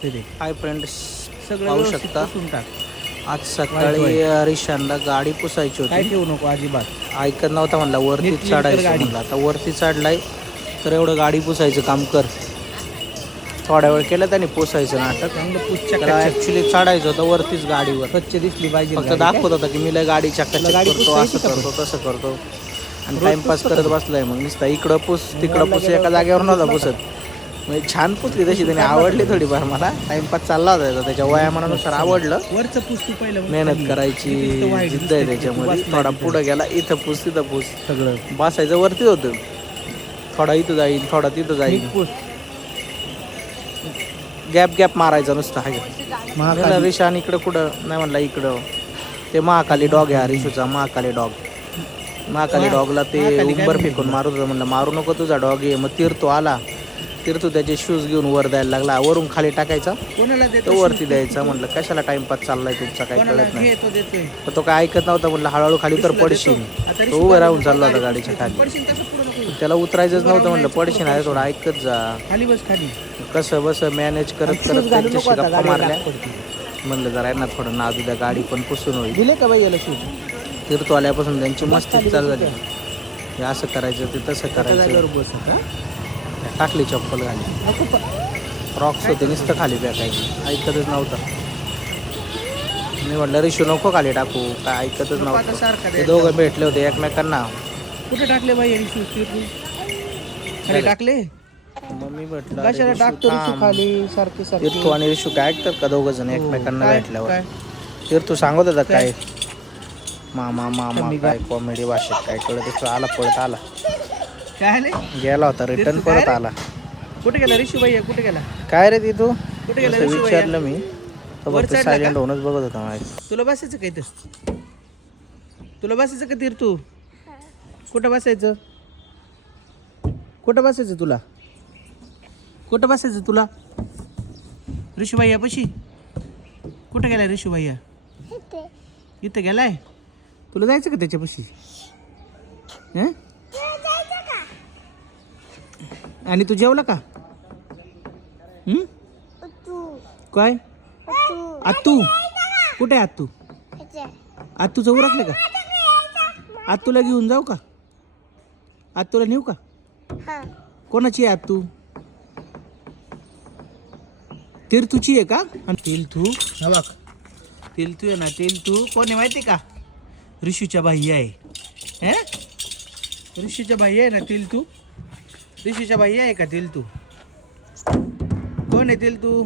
असते ते hi friends, सगळं पाहू व्यवस्थित शकता पुसून टाक. आज सकाळी रिशानला गाडी पुसायची काय होती. ठेवू नको अजिबात. ऐकत नव्हता म्हणला वरती नीट क्लीन कर चढायचं गाडी. म्हणलं. आता वरती चढलाय तर एवढं गाडी पुसायचं काम कर. थोड्या वेळ केलं त्याने पुसायचं नाटक. चांगलं पुस त्याला चकाचक. ऍक्च्युली चढायचं होतं वरतीच गाडीवर. स्वच्छ दिसली पाहिजे फक्त गाडी काय? दाखवत होता की मी लय गाडी चकाचक गाडी करतो, पुसता असं येते का करतो तसं करतो. आणि रोज टाइमपास पुसतो करत का? बसलाय. मग नुसता इकडं पुस तिकडं मॉलला पुस, गेल्यावर एका जागेवर नव्हता पुसला पुसत. म्हणजे छान पुसली तशी, त्याने आवडली थोडीफार मला. टाइमपास चालला होता त्याचा, त्याच्या वयामानानुसार आवडलं. वरचं पुस तू पहिलं, मग मेहनत खाली. करायची किती वाईट जिद्द दिसतंय आहे ते. तू त्याच्यामध्ये. बसलाय थोडा तिथं. पुढं गेला, इथं पुस तिथं पुस, सगळं बसायचं वरती होतं. थोडा इथं जाईल, थोडा तिथं जाईल, नीट पुस. गॅप गॅप मारायचा नुसता. हाय महाकाली. रिशान इकडं कुठं नाही म्हणला, इकडं ते महाकाली डॉग आहे रिशूचा. महाकाली डॉग, महाकाली डॉगला ते महाकाली काय उंबर म्हणते फेकून तुला? मारत होतं. म्हणलं मारू नको, तुझा डॉग आहे. मग तीर्थू आला, तीर्थू त्याचे शूज घेऊन वर द्यायला लागला. वरून खाली टाकायचा, कोणाला देतो? तो वरती द्यायचा. म्हणलं कशाला टाइमपास चाललाय तुमचा, काही कोणाला कळत नाही. घे, तो देतोय. पण तो काय ऐकत नव्हता. म्हणलं हळूहळू खाली तर रिशूला पडशील. देतो. आता तो रिशू उभं राहून गाडी चालला होता पुढं गाडीच्या खाली. पडशील तसं पुढं नको. त्याला उतरायचंच नव्हतं. म्हणलं उभं राहून पडशील आहे, थोडं ऐकत जा. खाली बस, खाली. कसं बस मॅनेज करत शूज करत घालू नको त्यांच्याशी आता, गप्पा गाडीला मारल्या. लाग पडते. म्हणलं जरा यांना थोडं नाद द्या, गाडी पण पुसून होईल. दिले का बाई याला शूज? तीर्थू आल्यापासून त्यांची मस्ती खाली चालू बस झाली. हे असं करायचं, ते तसं एका करायचं. जागेवर बस आता. टाकली चप्पल घाली. नको रॉक्स होते नुसतं खाली फेकायची, ऐकतच नव्हतं. मी म्हटलं रिशू नको खाली टाकू, काय ऐकतच आता नव्हतं. सारखा ते द्यायचा. दोघं भेटले होते एकमेकांना. कुठे टाकले बाई यांनी शूज? खाली टाकले. मग मी म्हटलं कशाला टाकतो रिशू खाली सारखे सारखे? तीर्थू आणि रिशू काय ऐकतात का दोघं जण हो. एकमेकांना काय? भेटल्यावर? काय? तीर्थू सांगत होता काय? काय मामा मामा मी काय कॉमेडी भाषेत काय कळत. आला पळत आला, काय आले? गेला होता रिटर्न, तीर्थू काय परत रे? आला. कुठे गेला रिशू भैया? कुठे गेला? काय रे ती तू कुठे गेला असं रिशू विचारलं मी, तर वर फक्त चढला सायलेंट का? होऊनच बघत होता माझ्या. तुला बसायचं का इथं? तुला बसायचं का तीर्थू? कुठं बसायचं? कुठं बसायचं तुला? कुठं बसायचं तुला? ऋषू भैया पशी? कुठं गेलाय ऋषू भैया? इथं गेलाय. तुला जायचं का त्याच्यापाशी? हं? आणि तू जेवला का? हं? काय? आत्तू कुठे आहे? आत्तू आत्तूचं उरकलं का? आत्तूला घेऊन जाऊ का? आत्तूला नेऊ का? कोणाची आहे आत्तू? तीर्थूची आहे का? आणि तीर्थू हा बघ, तीर्थू आहे ना. तीर्थू कोण आहे माहिती का? ऋषूच्या भाई आहे. हे ऋषूच्या भाई आहे ना तीर्थू. ऋषूच्या भाई आहे का तीर्थू? कोण आहे तीर्थू?